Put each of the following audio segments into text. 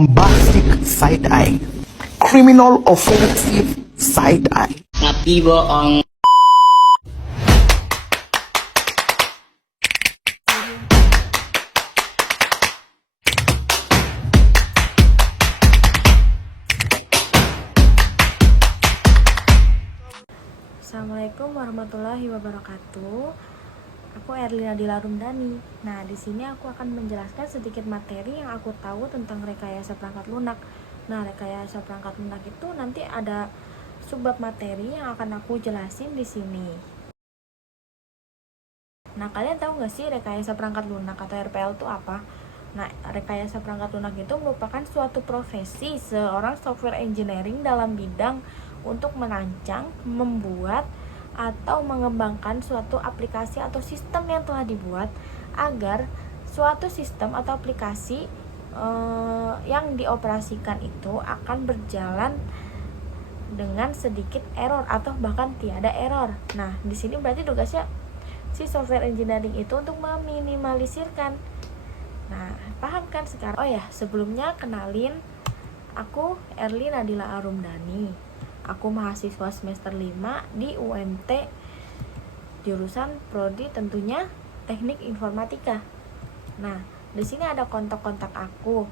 bombastic side eye, criminal offensive side eye. Tapi bohong. Assalamualaikum warahmatullahi wabarakatuh. Aku Erlina Dilarumdani. Nah, di sini aku akan menjelaskan sedikit materi yang aku tahu tentang rekayasa perangkat lunak. Nah, rekayasa perangkat lunak itu nanti ada subbab materi yang akan aku jelasin di sini. Nah, kalian tahu nggak sih rekayasa perangkat lunak atau RPL itu apa? Nah, rekayasa perangkat lunak itu merupakan suatu profesi seorang software engineering dalam bidang untuk merancang, membuat, atau mengembangkan suatu aplikasi atau sistem yang telah dibuat agar suatu sistem atau aplikasi yang dioperasikan itu akan berjalan dengan sedikit error atau bahkan tiada error. Nah, di sini berarti tugasnya si software engineering itu untuk meminimalisirkan. Nah, paham kan sekarang? Oh ya, sebelumnya kenalin, aku Erlina Dilarumdani. Aku mahasiswa semester 5 di UMT, jurusan prodi tentunya Teknik Informatika. Nah, di sini ada kontak-kontak aku.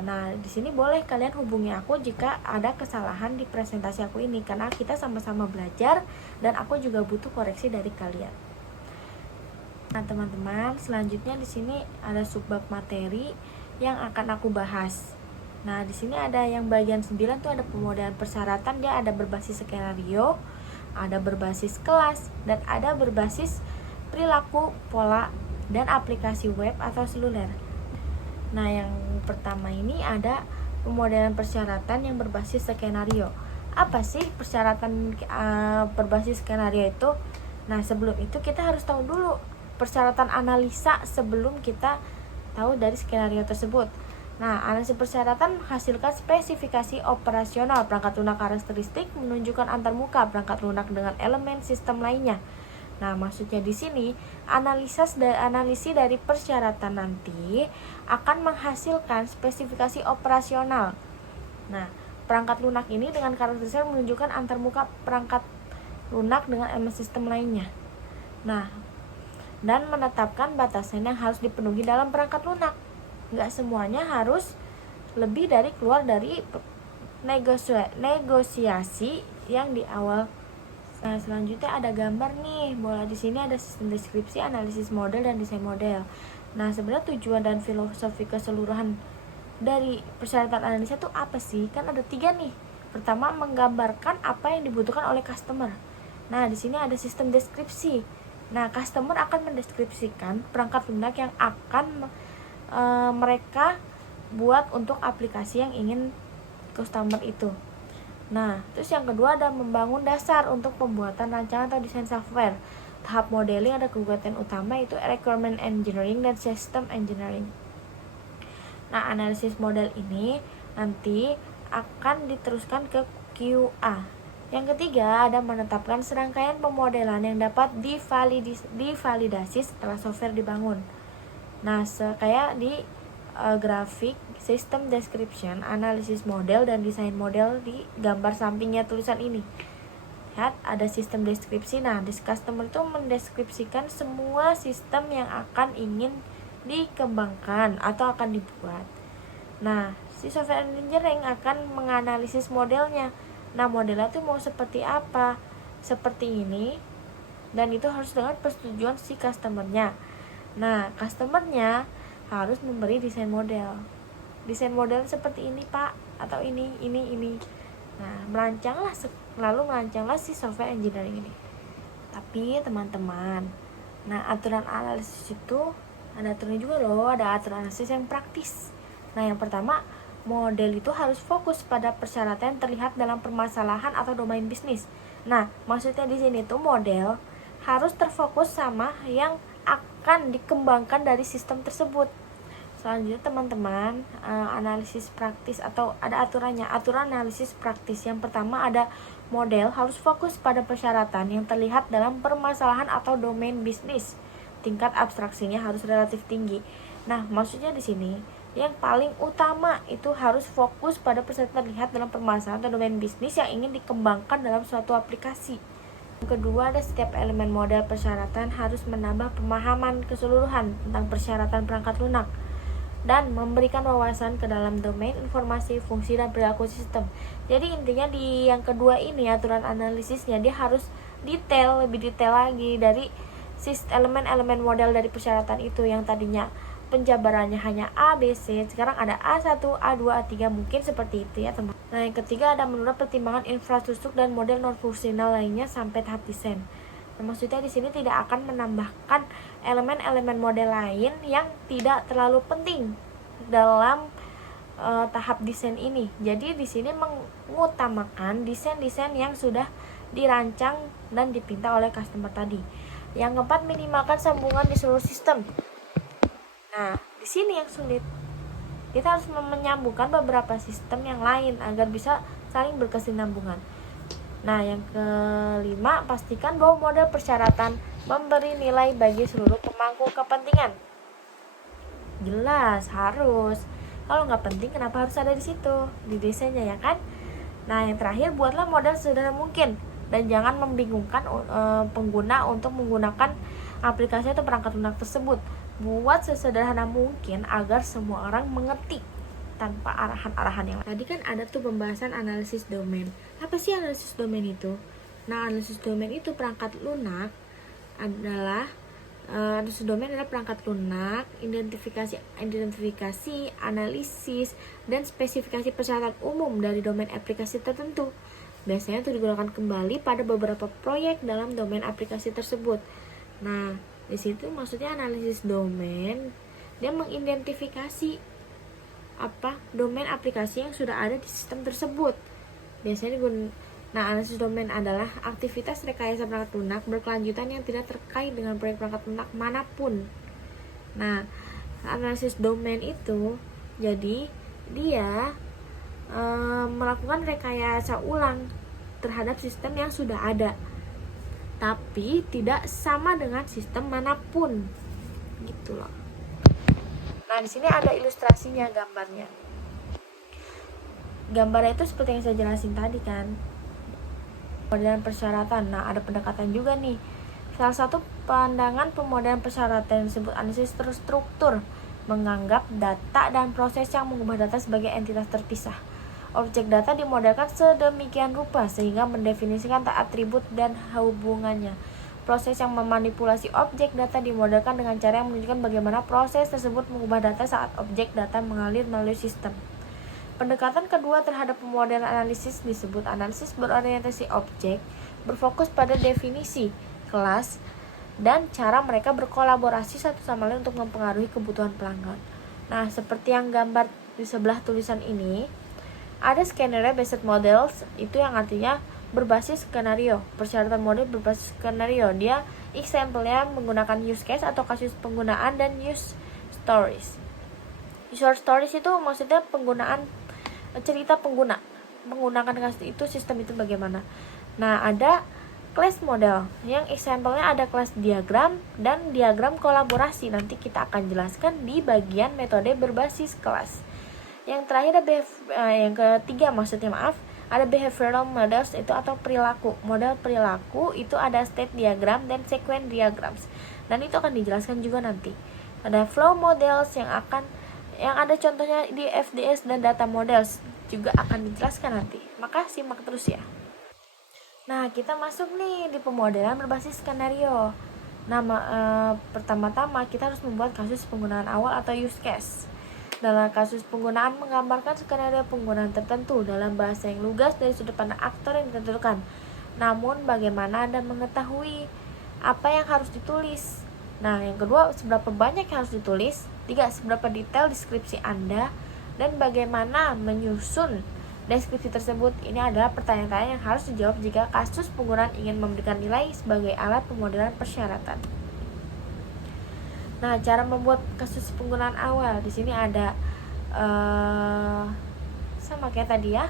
Nah, di sini boleh kalian hubungi aku jika ada kesalahan di presentasi aku ini, karena kita sama-sama belajar dan aku juga butuh koreksi dari kalian. Nah, teman-teman, selanjutnya di sini ada subbab materi yang akan aku bahas. Nah, di sini ada yang bagian 9 tuh ada pemodelan persyaratan, dia ada berbasis skenario, ada berbasis kelas, dan ada berbasis perilaku, pola, dan aplikasi web atau seluler. Nah, yang pertama ini ada pemodelan persyaratan yang berbasis skenario. Apa sih persyaratan berbasis skenario itu? Nah, sebelum itu kita harus tahu dulu persyaratan analisa sebelum kita tahu dari skenario tersebut. Nah, analisis persyaratan menghasilkan spesifikasi operasional perangkat lunak karakteristik menunjukkan antarmuka perangkat lunak dengan elemen sistem lainnya. Nah, maksudnya di sini analisis dari persyaratan nanti akan menghasilkan spesifikasi operasional. Nah, perangkat lunak ini dengan karakteristik menunjukkan antarmuka perangkat lunak dengan elemen sistem lainnya. Nah, dan menetapkan batasan yang harus dipenuhi dalam perangkat lunak. Nggak semuanya harus lebih dari keluar dari negosiasi yang di awal. Nah, selanjutnya ada gambar nih. Boleh di sini ada sistem deskripsi, analisis model, dan desain model. Nah, sebenarnya tujuan dan filosofi keseluruhan dari persyaratan analisa itu apa sih? Kan ada 3 nih. Pertama, menggambarkan apa yang dibutuhkan oleh customer. Nah, di sini ada sistem deskripsi. Nah, customer akan mendeskripsikan perangkat lunak yang akan mereka buat untuk aplikasi yang ingin customer itu. Nah, terus yang kedua ada membangun dasar untuk pembuatan rancangan atau desain software. Tahap modeling ada kegiatan utama itu requirement engineering dan system engineering. Nah, analisis model ini nanti akan diteruskan ke QA. Yang ketiga ada menetapkan serangkaian pemodelan yang dapat divalidasi setelah software dibangun. Nah, kayak di grafik, sistem description, analisis model, dan desain model di gambar sampingnya tulisan ini. Lihat, ada sistem deskripsi. Nah, customer itu mendeskripsikan semua sistem yang akan ingin dikembangkan atau akan dibuat. Nah, si software engineering akan menganalisis modelnya. Nah, modelnya itu mau seperti apa? Seperti ini. Dan itu harus dengan persetujuan si customernya. Nah, customernya harus memberi desain model. Desain model seperti ini, Pak, atau ini. Nah, merancanglah si software engineering ini. Tapi, teman-teman, nah, aturan analisis itu ada aturan juga loh, ada aturan analisis yang praktis. Nah, yang pertama, model itu harus fokus pada persyaratan yang terlihat dalam permasalahan atau domain bisnis. Nah, maksudnya di sini tuh model harus terfokus sama yang akan dikembangkan dari sistem tersebut. Selanjutnya teman-teman, analisis praktis atau ada aturannya, aturan analisis praktis. Yang pertama ada model harus fokus pada persyaratan yang terlihat dalam permasalahan atau domain bisnis. Tingkat abstraksinya harus relatif tinggi. Nah, maksudnya di sini Yang paling utama itu harus fokus pada peserta terlihat dalam permasalahan atau domain bisnis yang ingin dikembangkan dalam suatu aplikasi. Yang kedua, ada setiap elemen model persyaratan harus menambah pemahaman keseluruhan tentang persyaratan perangkat lunak dan memberikan wawasan ke dalam domain informasi, fungsi, dan perilaku sistem. Jadi intinya di yang kedua ini aturan analisisnya dia harus detail, lebih detail lagi dari elemen-elemen model dari persyaratan itu yang tadinya penjabarannya hanya A, B, C, sekarang ada A1, A2, A3, mungkin seperti itu ya teman. Nah yang ketiga ada menurut pertimbangan infrastruktur dan model non fungsional lainnya sampai tahap desain. Nah, maksudnya di sini tidak akan menambahkan elemen-elemen model lain yang tidak terlalu penting dalam tahap desain ini. Jadi di sini mengutamakan desain-desain yang sudah dirancang dan dipinta oleh customer tadi. Yang keempat, minimalkan sambungan di seluruh sistem. Nah, di sini yang sulit. Kita harus menyambungkan beberapa sistem yang lain agar bisa saling berkesinambungan. Nah, yang kelima, pastikan bahwa model persyaratan memberi nilai bagi seluruh pemangku kepentingan. Jelas, harus. Kalau nggak penting, kenapa harus ada di situ, di desainnya ya kan? Nah, yang terakhir, buatlah model sederhana mungkin dan jangan membingungkan pengguna untuk menggunakan aplikasi atau perangkat lunak tersebut. Buat sesederhana mungkin agar semua orang mengerti tanpa arahan-arahan yang lain. Tadi kan ada tuh pembahasan analisis domain. Apa sih analisis domain itu? Nah, analisis domain itu perangkat lunak adalah analisis domain adalah perangkat lunak, identifikasi, analisis, dan spesifikasi persyaratan umum dari domain aplikasi tertentu. Biasanya itu digunakan kembali pada beberapa proyek dalam domain aplikasi tersebut. Nah, di situ maksudnya analisis domain, dia mengidentifikasi domain aplikasi yang sudah ada di sistem tersebut. Biasanya analisis domain adalah aktivitas rekayasa perangkat lunak berkelanjutan yang tidak terkait dengan proyek perangkat lunak manapun. Nah, analisis domain itu jadi dia melakukan rekayasa ulang terhadap sistem yang sudah ada, tapi tidak sama dengan sistem manapun, gitu loh. Nah, di sini ada ilustrasinya, gambarnya. Gambarnya itu seperti yang saya jelasin tadi kan, pemodelan persyaratan. Nah, ada pendekatan juga nih. Salah satu pandangan pemodelan persyaratan disebut analisis terstruktur, menganggap data dan proses yang mengubah data sebagai entitas terpisah. Objek data dimodelkan sedemikian rupa sehingga mendefinisikan atribut dan hubungannya. Proses yang memanipulasi objek data dimodelkan dengan cara yang menunjukkan bagaimana proses tersebut mengubah data saat objek data mengalir melalui sistem. Pendekatan kedua terhadap pemodelan analisis disebut analisis berorientasi objek, berfokus pada definisi, kelas, dan cara mereka berkolaborasi satu sama lain untuk mempengaruhi kebutuhan pelanggan. Nah, seperti yang gambar di sebelah tulisan ini, ada scenario based models, itu yang artinya berbasis skenario. Persyaratan model berbasis skenario, dia example-nya menggunakan use case atau kasus penggunaan dan use stories. User stories itu maksudnya penggunaan cerita pengguna, menggunakan kasus itu, sistem itu bagaimana. Nah, ada class model yang example-nya ada class diagram dan diagram kolaborasi. Nanti kita akan jelaskan di bagian metode berbasis kelas. Yang terakhir ada yang ketiga ada behavioral models itu atau perilaku. Model perilaku itu ada state diagram dan sequence diagrams. Dan itu akan dijelaskan juga nanti. Ada flow models yang ada contohnya di FDS dan data models juga akan dijelaskan nanti. Maka simak terus ya. Nah, kita masuk nih di pemodelan berbasis skenario. Pertama-tama kita harus membuat kasus penggunaan awal atau use case. Dalam kasus penggunaan menggambarkan skenario penggunaan tertentu dalam bahasa yang lugas dari sudut pandang aktor yang ditentukan. Namun bagaimana Anda mengetahui apa yang harus ditulis? Nah, yang kedua, seberapa banyak yang harus ditulis? 3. Seberapa detail deskripsi Anda dan bagaimana menyusun deskripsi tersebut? Ini adalah pertanyaan-pertanyaan yang harus dijawab jika kasus penggunaan ingin memberikan nilai sebagai alat pemodelan persyaratan. Nah, cara membuat kasus penggunaan awal di sini ada sama kayak tadi ya.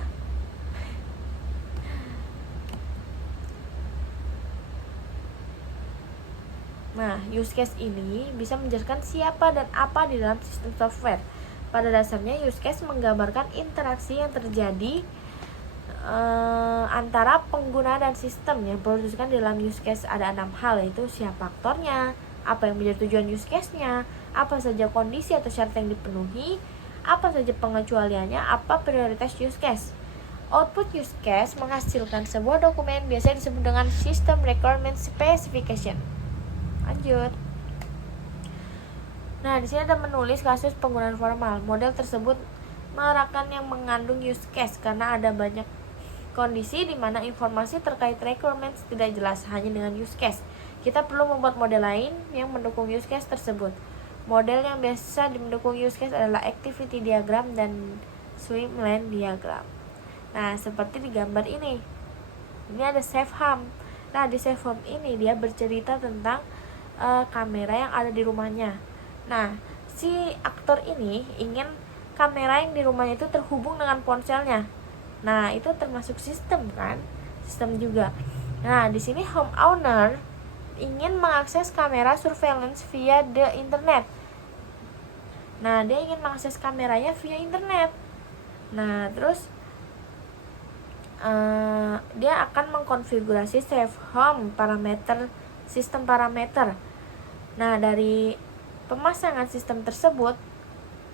Nah, use case ini bisa menjelaskan siapa dan apa di dalam sistem software. Pada dasarnya use case menggambarkan interaksi yang terjadi antara pengguna dan sistem yang perlu dijelaskan dalam use case. Ada 6 hal, yaitu siapa aktornya, apa yang menjadi tujuan use case-nya, apa saja kondisi atau syarat yang dipenuhi, apa saja pengecualiannya, apa prioritas use case. Output use case menghasilkan sebuah dokumen biasanya disebut dengan System Requirement Specification. Lanjut. Nah, di sini ada menulis kasus penggunaan formal. Model tersebut mengarahkan yang mengandung use case karena ada banyak kondisi di mana informasi terkait requirements tidak jelas hanya dengan use case. Kita perlu membuat model lain yang mendukung use case tersebut. Model yang biasa mendukung use case adalah activity diagram dan swimlane diagram. Nah, seperti di gambar ini. Ini ada safe home. Nah, di safe home ini dia bercerita tentang kamera yang ada di rumahnya. Nah, si aktor ini ingin kamera yang di rumahnya itu terhubung dengan ponselnya. Nah, itu termasuk sistem kan? Sistem juga. Nah, di sini homeowner ingin mengakses kamera surveillance via the internet. Nah, dia ingin mengakses kameranya via internet. Nah, terus dia akan mengkonfigurasi safe home parameter, sistem parameter. Nah, dari pemasangan sistem tersebut,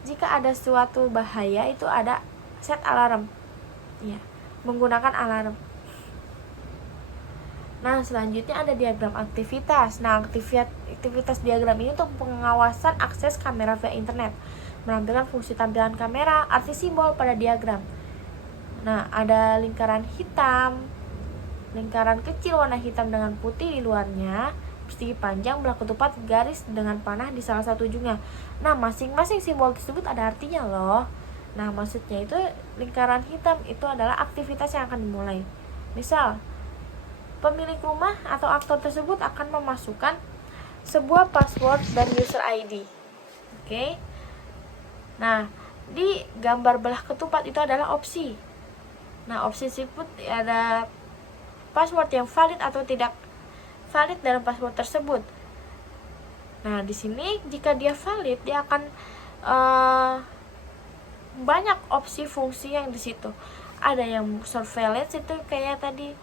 jika ada suatu bahaya itu ada set alarm. Ya, menggunakan alarm. Nah, selanjutnya ada diagram aktivitas. Nah, aktivitas diagram ini untuk pengawasan akses kamera via internet, menampilkan fungsi tampilan kamera, arti simbol pada diagram. Nah, ada lingkaran hitam, lingkaran kecil warna hitam dengan putih di luarnya, persegi panjang belah ketupat garis dengan panah di salah satu ujungnya. Nah, masing-masing simbol tersebut ada artinya loh. Nah, maksudnya itu lingkaran hitam itu adalah aktivitas yang akan dimulai. Misal, pemilik rumah atau aktor tersebut akan memasukkan sebuah password dan user ID. Oke. Nah, di gambar belah ketupat itu adalah opsi. Nah, opsi tersebut ada password yang valid atau tidak valid dalam password tersebut. Nah, di sini jika dia valid, dia akan banyak opsi fungsi yang di situ. Ada yang surveillance itu kayak tadi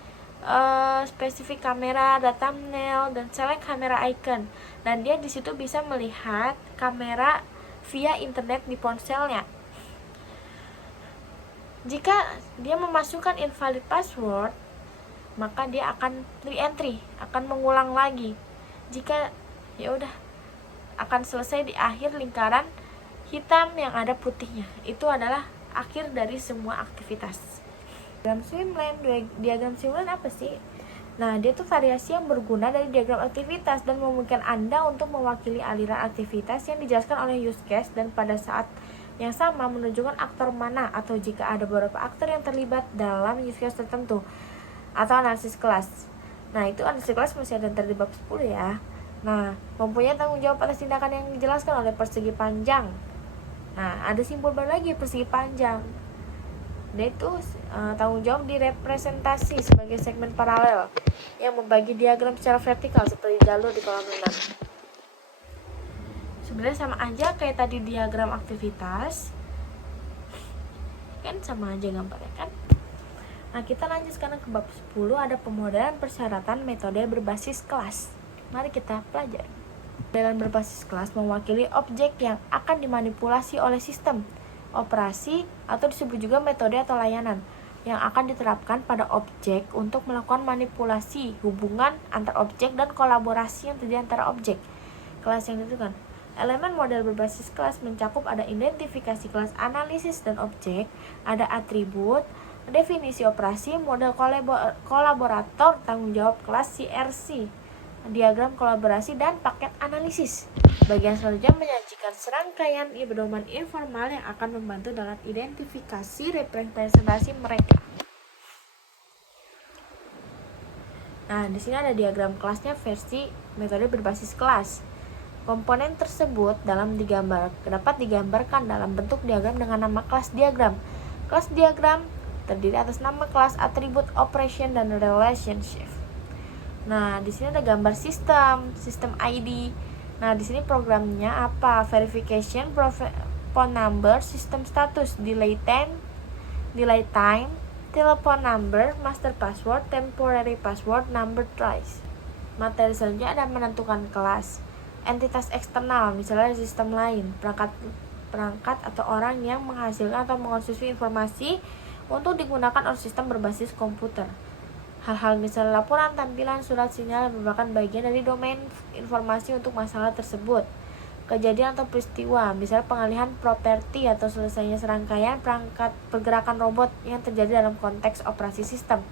spesifik kamera, ada thumbnail dan select kamera icon. Dan dia di situ bisa melihat kamera via internet di ponselnya. Jika dia memasukkan invalid password, maka dia akan re-entry, akan mengulang lagi. Jika ya udah akan selesai di akhir lingkaran hitam yang ada putihnya. Itu adalah akhir dari semua aktivitas. Diagram swimlane apa sih? Nah, dia tuh variasi yang berguna dari diagram aktivitas dan memungkinkan Anda untuk mewakili aliran aktivitas yang dijelaskan oleh use case dan pada saat yang sama menunjukkan aktor mana atau jika ada beberapa aktor yang terlibat dalam use case tertentu atau analisis kelas. Nah, itu analisis kelas masih ada terlibat 10 ya. Nah, mempunyai tanggung jawab atas tindakan yang dijelaskan oleh persegi panjang. Nah, ada simbol baru lagi, persegi panjang. Dia itu tanggung jawab di representasi sebagai segmen paralel yang membagi diagram secara vertikal seperti jalur di kolom 6. Sebenarnya sama aja kayak tadi diagram aktivitas. Kan sama aja gambarnya kan? Nah, kita lanjut sekarang ke bab 10, ada pemodelan persyaratan metode berbasis kelas. Mari kita pelajari. Pemodelan berbasis kelas mewakili objek yang akan dimanipulasi oleh sistem, operasi, atau disebut juga metode atau layanan yang akan diterapkan pada objek untuk melakukan manipulasi hubungan antar objek dan kolaborasi yang terjadi antara objek. Kelas yang ditentukan. Elemen model berbasis kelas mencakup ada identifikasi kelas, analisis dan objek, ada atribut, definisi operasi, model kolaborator, tanggung jawab kelas CRC, diagram kolaborasi, dan paket analisis. Bagian selanjutnya menyajikan serangkaian pedoman informal yang akan membantu dalam identifikasi representasi mereka. Nah, di sini ada diagram kelasnya versi metode berbasis kelas. Komponen tersebut dapat digambarkan dalam bentuk diagram dengan nama kelas diagram. Kelas diagram terdiri atas nama kelas, atribut, operation, dan relationship. Nah, di sini ada gambar sistem ID. Nah, di sini programnya apa? Verification, phone number, system status, delay time, telephone number, master password, temporary password, number trace. Materi selanjutnya ada menentukan kelas, entitas eksternal, misalnya sistem lain, perangkat atau orang yang menghasilkan atau mengonsumsi informasi untuk digunakan oleh sistem berbasis komputer. Hal-hal misalnya laporan, tampilan, surat, sinyal merupakan bagian dari domain informasi untuk masalah tersebut. Kejadian atau peristiwa, misalnya pengalihan properti atau selesainya serangkaian perangkat pergerakan robot yang terjadi dalam konteks operasi sistem.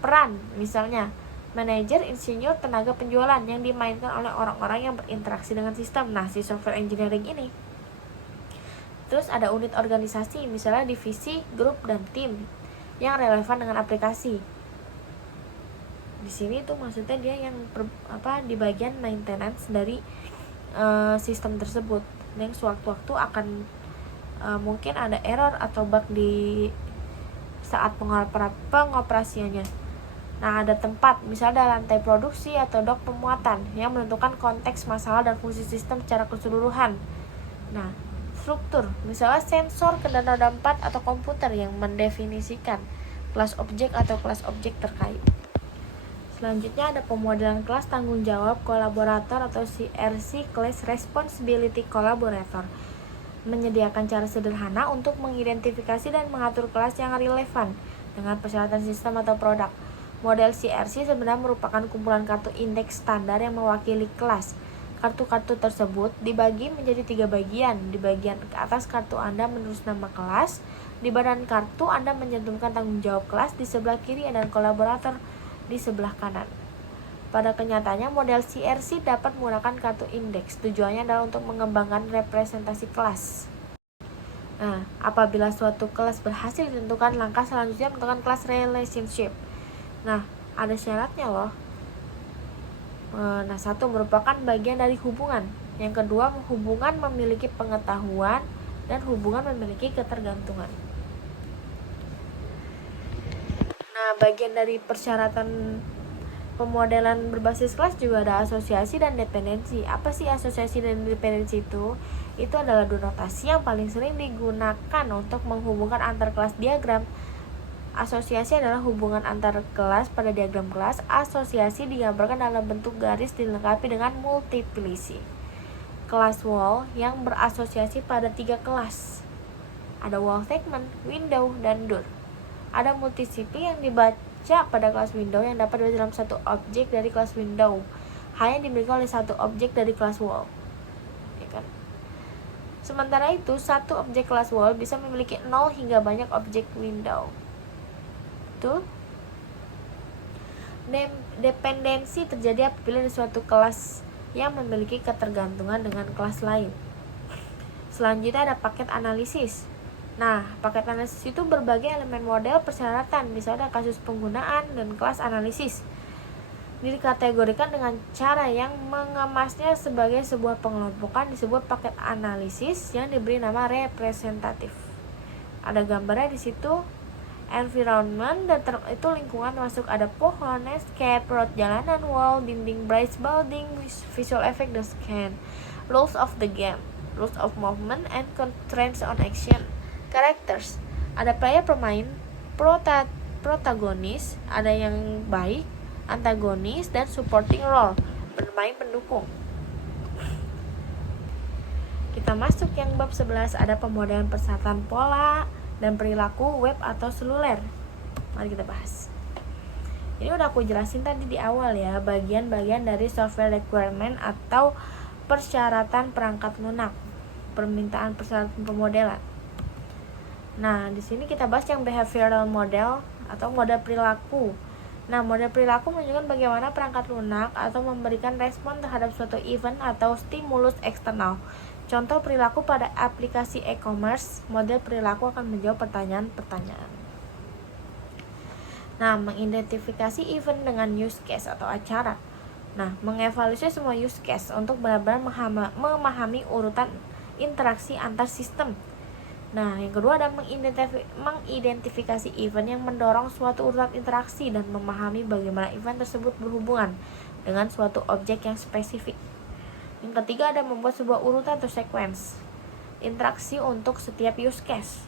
Peran, misalnya manajer, insinyur, tenaga penjualan yang dimainkan oleh orang-orang yang berinteraksi dengan sistem. Nah, si software engineering ini. Terus ada unit organisasi, misalnya divisi, grup, dan tim yang relevan dengan aplikasi. Di sini tuh maksudnya dia yang di bagian maintenance dari sistem tersebut. Yang sewaktu-waktu akan mungkin ada error atau bug di saat pengoperasiannya. Nah, ada tempat, misalnya ada lantai produksi atau dok pemuatan yang menentukan konteks masalah dan fungsi sistem secara keseluruhan. Nah, struktur, misalnya sensor, kendali roda 4 atau komputer yang mendefinisikan kelas objek atau kelas objek terkait. Selanjutnya ada pemodelan kelas tanggung jawab kolaborator atau CRC, Class Responsibility Collaborator. Menyediakan cara sederhana untuk mengidentifikasi dan mengatur kelas yang relevan dengan persyaratan sistem atau produk. Model CRC sebenarnya merupakan kumpulan kartu indeks standar yang mewakili kelas. Kartu-kartu tersebut dibagi menjadi 3 bagian. Di bagian ke atas kartu Anda menulis nama kelas, di badan kartu Anda mencantumkan tanggung jawab kelas, di sebelah kiri ada kolaborator di sebelah kanan. Pada kenyataannya model CRC dapat menggunakan kartu indeks. Tujuannya adalah untuk mengembangkan representasi kelas. Nah, apabila suatu kelas berhasil ditentukan, langkah selanjutnya menentukan kelas relationship. Nah, ada syaratnya loh. Nah, satu merupakan bagian dari hubungan. Yang kedua, hubungan memiliki pengetahuan dan hubungan memiliki ketergantungan. Nah, bagian dari persyaratan pemodelan berbasis kelas juga ada asosiasi dan dependensi. Apa sih asosiasi dan dependensi itu? Itu adalah dua notasi yang paling sering digunakan untuk menghubungkan antar kelas diagram. Asosiasi adalah hubungan antar kelas pada diagram kelas. Asosiasi digambarkan dalam bentuk garis dilengkapi dengan multiplicity. Kelas wall yang berasosiasi pada 3 kelas. Ada wall segment, window, dan door. Ada multiplicity yang dibaca pada kelas window yang dapat dibaca dalam satu objek dari kelas window. Hanya dimiliki oleh satu objek dari kelas wall. Ya kan? Sementara itu, satu objek kelas wall bisa memiliki 0 hingga banyak objek window. Dependensi terjadi apabila ada suatu kelas yang memiliki ketergantungan dengan kelas lain. Selanjutnya ada paket analisis. Nah, paket analisis itu berbagai elemen model persyaratan, misalnya kasus penggunaan dan kelas analisis. Dikategorikan dengan cara yang mengemasnya sebagai sebuah pengelompokan disebut paket analisis yang diberi nama representatif. Ada gambarnya di situ. Environment itu lingkungan, masuk ada pohon, landscape, road, jalanan, wall, dinding, bridge, building, visual effect, the scan. Rules of the game, rules of movement, and constraints on action. Characters, ada player pemain, protagonis, ada yang baik, antagonis, dan supporting role, bermain pendukung. Kita masuk yang bab 11, ada pemodelan persyaratan pola dan perilaku web atau seluler. Mari kita bahas. Ini udah aku jelasin tadi di awal ya, bagian-bagian dari software requirement atau persyaratan perangkat lunak, permintaan persyaratan pemodelan. Nah, di sini kita bahas yang behavioral model atau model perilaku. Nah, model perilaku menunjukkan bagaimana perangkat lunak atau memberikan respon terhadap suatu event atau stimulus eksternal. Contoh perilaku pada aplikasi e-commerce, model perilaku akan menjawab pertanyaan-pertanyaan. Nah, mengidentifikasi event dengan use case atau acara. Nah, mengevaluasi semua use case untuk benar-benar memahami urutan interaksi antar sistem. Nah, yang kedua ada mengidentifikasi event yang mendorong suatu urutan interaksi dan memahami bagaimana event tersebut berhubungan dengan suatu objek yang spesifik. Yang ketiga ada membuat sebuah urutan atau sequence. interaksi untuk setiap use case,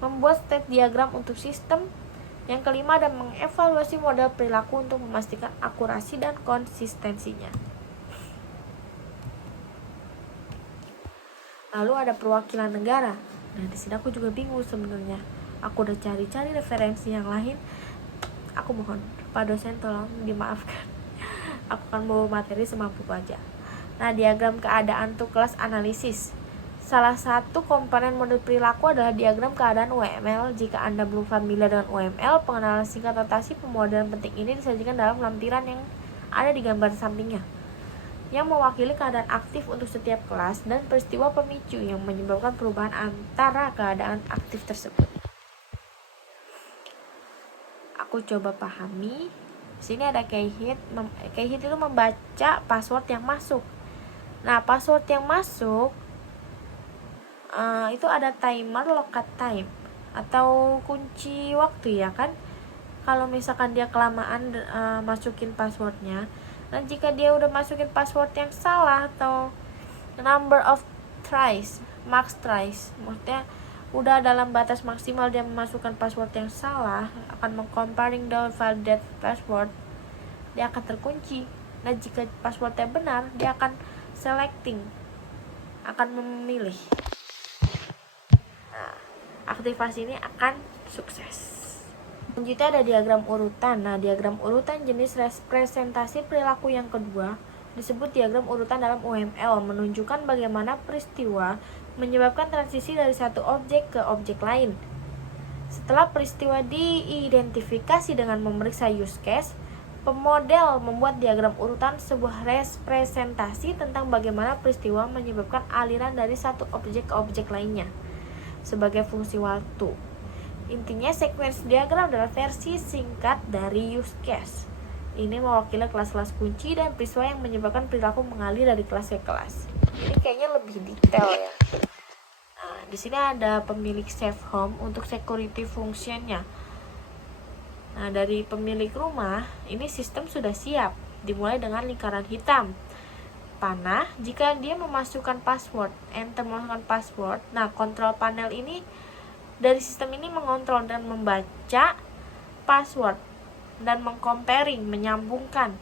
membuat state diagram untuk sistem. Yang kelima, ada mengevaluasi model perilaku untuk memastikan akurasi dan konsistensinya. Lalu ada perwakilan negara. Nah, di sini aku juga bingung sebenarnya. Aku udah cari-cari referensi yang lain. Aku mohon Pak dosen tolong dimaafkan. Aku akan bawa materi semampuku aja. Nah, diagram keadaan untuk kelas analisis. Salah satu komponen model perilaku adalah diagram keadaan UML. Jika Anda belum familiar dengan UML, pengenalan singkat notasi pemodelan penting ini disajikan dalam lampiran yang ada di gambar sampingnya, yang mewakili keadaan aktif untuk setiap kelas dan peristiwa pemicu yang menyebabkan perubahan antara keadaan aktif tersebut. Aku coba pahami. Di sini ada keyhit. Keyhit itu membaca password yang masuk. Nah, password yang masuk itu ada timer lock time atau kunci waktu ya kan. Kalau misalkan dia kelamaan masukin passwordnya, dan jika dia udah masukin password yang salah atau number of tries, max tries, maksudnya udah dalam batas maksimal dia memasukkan password yang salah, akan mengcomparing the validated password, dia akan terkunci. Nah, jika passwordnya benar, dia akan selecting, akan memilih. Nah, aktivasi ini akan sukses. Selanjutnya ada diagram urutan. Nah, diagram urutan jenis representasi perilaku yang kedua disebut diagram urutan dalam UML, menunjukkan bagaimana peristiwa menyebabkan transisi dari satu objek ke objek lain. Setelah peristiwa diidentifikasi dengan memeriksa use case, pemodel membuat diagram urutan, sebuah representasi tentang bagaimana peristiwa menyebabkan aliran dari satu objek ke objek lainnya sebagai fungsi waktu. Intinya, sequence diagram adalah versi singkat dari use case. Ini mewakili kelas-kelas kunci dan peristiwa yang menyebabkan perilaku mengalir dari kelas ke kelas. Ini kayaknya lebih detail ya. Nah, di sini ada pemilik safe home untuk security functionnya. Nah, dari pemilik rumah, ini sistem sudah siap. Dimulai dengan lingkaran hitam. Panah, jika dia memasukkan password, enter memasukkan password. Nah, kontrol panel ini dari sistem ini mengontrol dan membaca password dan mengcomparing, menyambungkan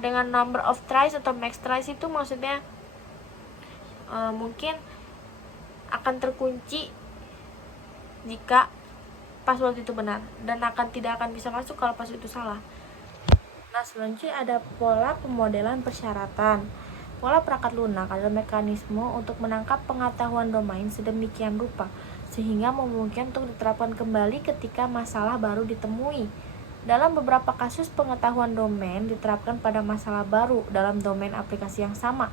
dengan number of tries atau max tries. Itu maksudnya mungkin akan terkunci jika password itu benar dan tidak akan bisa masuk kalau password itu salah. Nah, selanjutnya ada pola pemodelan persyaratan. Pola perangkat lunak adalah mekanisme untuk menangkap pengetahuan domain sedemikian rupa sehingga memungkinkan untuk diterapkan kembali ketika masalah baru ditemui. Dalam beberapa kasus, pengetahuan domain diterapkan pada masalah baru dalam domain aplikasi yang sama.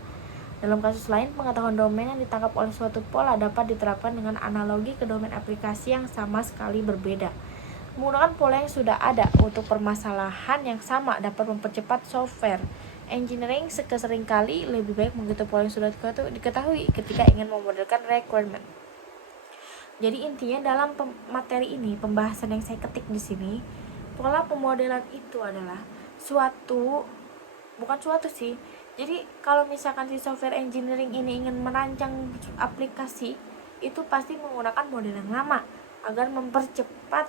Dalam kasus lain, pengetahuan domain yang ditangkap oleh suatu pola dapat diterapkan dengan analogi ke domain aplikasi yang sama sekali berbeda. Menggunakan pola yang sudah ada untuk permasalahan yang sama dapat mempercepat software engineering. Seringkali lebih baik mengikuti pola yang sudah diketahui ketika ingin memodelkan requirement. Jadi intinya dalam materi ini, pembahasan yang saya ketik di sini, pola pemodelan itu adalah jadi kalau misalkan si software engineering ini ingin merancang aplikasi, itu pasti menggunakan model yang lama agar mempercepat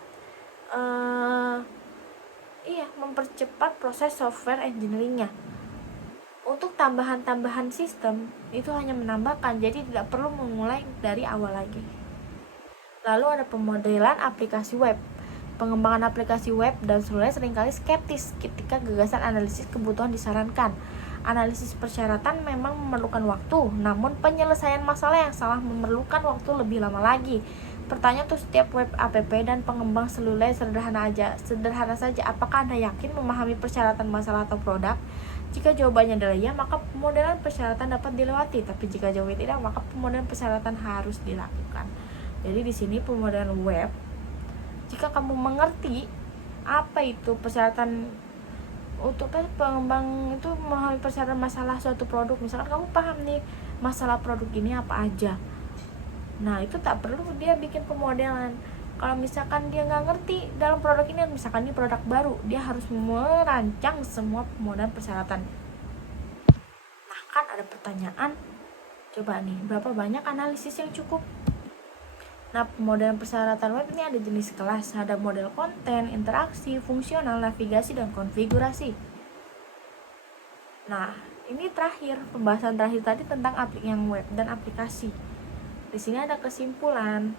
proses software engineeringnya. Untuk tambahan-tambahan sistem itu hanya menambahkan, jadi tidak perlu memulai dari awal lagi. Lalu ada pemodelan aplikasi web. Pengembangan aplikasi web dan seluler seringkali skeptis ketika gagasan analisis kebutuhan disarankan. Analisis persyaratan memang memerlukan waktu, namun penyelesaian masalah yang salah memerlukan waktu lebih lama lagi. Pertanyaan untuk setiap web app dan pengembang seluler sederhana saja, apakah Anda yakin memahami persyaratan masalah atau produk? Jika jawabannya adalah ya, maka pemodelan persyaratan dapat dilewati. Tapi jika jawabannya tidak, maka pemodelan persyaratan harus dilakukan. Jadi di sini pemodelan web, jika kamu mengerti apa itu persyaratan untuk pengembang itu memahami persyaratan masalah suatu produk, misalkan kamu paham nih masalah produk ini apa aja, nah itu tak perlu dia bikin pemodelan. Kalau misalkan dia nggak ngerti dalam produk ini, misalkan ini produk baru, dia harus merancang semua pemodelan persyaratan. Nah, kan ada pertanyaan, Coba nih, berapa banyak analisis yang cukup? Nah, pemodelan persyaratan web ini ada jenis kelas, ada model konten, interaksi, fungsional, navigasi, dan konfigurasi. Nah, ini terakhir, pembahasan terakhir tadi tentang yang web dan aplikasi. Di sini ada kesimpulan.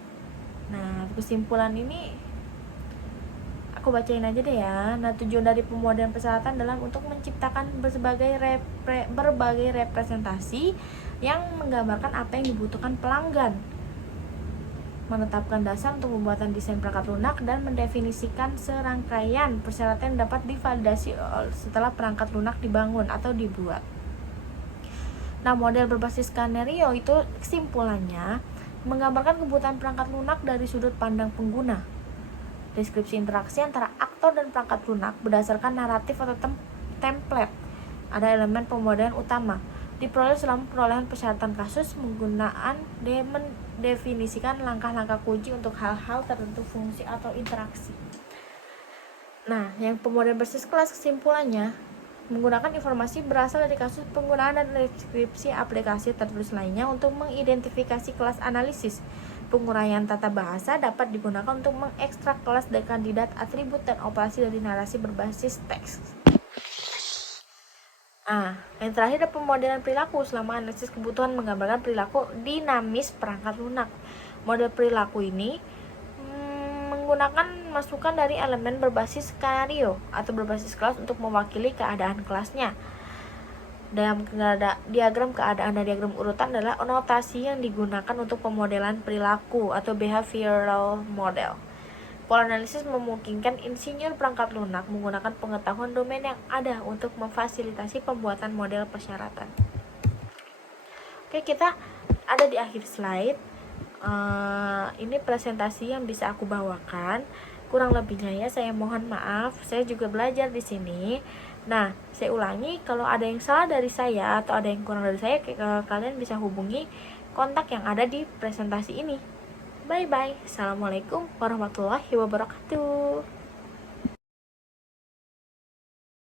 Nah, kesimpulan ini aku bacain aja deh ya. Nah, tujuan dari pemodelan persyaratan adalah untuk menciptakan berbagai representasi yang menggambarkan apa yang dibutuhkan pelanggan, menetapkan dasar untuk pembuatan desain perangkat lunak, dan mendefinisikan serangkaian persyaratan yang dapat divalidasi setelah perangkat lunak dibangun atau dibuat. Nah, model berbasis skenario itu kesimpulannya menggambarkan kebutuhan perangkat lunak dari sudut pandang pengguna. Deskripsi interaksi antara aktor dan perangkat lunak berdasarkan naratif atau template. Ada elemen pemodelan utama diperoleh selama perolehan persyaratan kasus menggunakan mendefinisikan langkah-langkah kunci untuk hal-hal tertentu fungsi atau interaksi. Nah, yang pemodelan berbasis kelas kesimpulannya menggunakan informasi berasal dari kasus penggunaan dan deskripsi aplikasi tertulis lainnya untuk mengidentifikasi kelas analisis. Penguraian tata bahasa dapat digunakan untuk mengekstrak kelas dari kandidat, atribut, dan operasi dari narasi berbasis teks. Yang terakhir ada pemodelan perilaku. Selama analisis kebutuhan menggambarkan perilaku dinamis perangkat lunak. Model perilaku ini menggunakan masukan dari elemen berbasis skenario atau berbasis kelas untuk mewakili keadaan kelasnya. Dalam diagram keadaan dan diagram urutan adalah notasi yang digunakan untuk pemodelan perilaku atau behavioral model. Pola analisis memungkinkan insinyur perangkat lunak menggunakan pengetahuan domain yang ada untuk memfasilitasi pembuatan model persyaratan. Oke, kita ada di akhir slide. Ini presentasi yang bisa aku bawakan. Kurang lebihnya ya saya mohon maaf. Saya juga belajar di sini. Nah, saya ulangi, kalau ada yang salah dari saya atau ada yang kurang dari saya, kalian bisa hubungi kontak yang ada di presentasi ini. Bye-bye. Assalamualaikum warahmatullahi wabarakatuh.